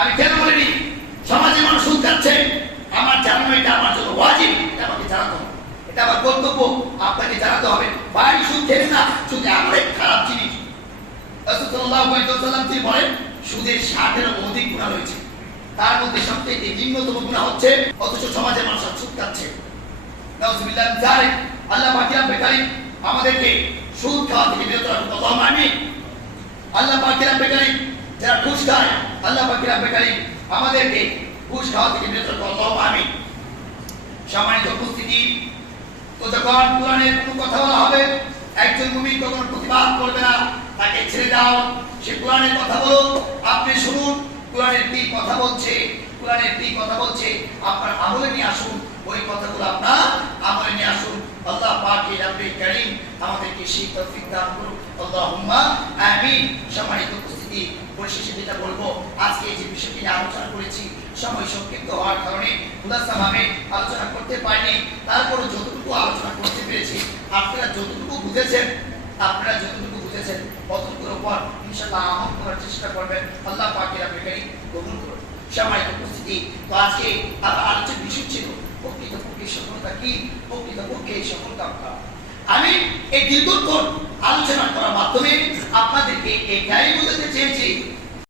আমি কেন বলিনি সমাজে মানুষ সুদ খাচ্ছে, আমার জানানো এটা আমার জন্য ওয়াজিব, এটা আমাকে জানাতে হবে, এটা আমার কর্তব্য, আপনাকে জানাতে হবে। ভাই সুদ খেলে না, সুদ এমন এক খারাপ জিনিস। রাসূল সাল্লাল্লাহু আলাইহি ওয়াসাল্লাম তিনি বলেন সুদের 60-এরও অধিক গুনাহ রয়েছে, তার মধ্যে সবচেয়ে নিম্নতম গুনাহ হচ্ছে অথচ সমাজের মানুষ সুদ খাচ্ছে। নাউযুবিল্লাহ মিন যালিক। আল্লাহ পাক রব্বুল কারীম আমাদেরকে সুদ খাওয়া থেকে বিরত রাখুন, আল্লাহুম্মা আমিন। আল্লাহ পাক রব্বুল কারীম যারা ঘুষ খায়, আল্লাহ পাক রব্বুল কারীম আমাদেরকে ঘুষ খাওয়া থেকে বিরত রাখুন, আল্লাহুম্মা আমিন। সম্মানিত উপস্থিতি, তো যখন কোরআনের কোনো কথা বলা হবে, একজন মুমিন কখনো প্রতিবাদ করবে না, তাকে ছেড়ে দাও, সে কোরআনের কথা বলো, আপনি শুনুন কোরআনের কি কথা বলছে, কোরআনের কি কথা বলছে, আপনার আমলে নিয়ে আসুন, ওই কথাগুলো আপনার আমলে নিয়ে আসুন। আল্লাহ পাক রব্বুল কারীম আমাদেরকে সেই তৌফিক দান করুন, আল্লাহুম্মা আমিন। সম্মানিত উপস্থিতি, পরিশেষে যেটা বলবো, আজকে যে বিষয়টি নিয়ে আলোচনা করেছি সময় সংক্ষিপ্ত হওয়ার কারণে খুলাসাভাবে আলোচনা করতে পারিনি, তারপরে যতটুকু আলোচনা করতে পেরেছি আপনারা যতটুকু বুঝেছেন, অতটুকুর উপর ইনশাআল্লাহ আমল করার চেষ্টা করবেন। আল্লাহ পাক রব্বুল কারীম কবুল করুন। সম্মানিত উপস্থিতি, তো আজকে আলোচনার বিষয় ছিল প্রকৃতপক্ষে সফলতা কি, প্রকৃতপক্ষে সফলতা। আমি এই দীর্ঘক্ষণ আলোচনা করার মাধ্যমে আপনাদেরকে এটাই বোঝাতে চেয়েছি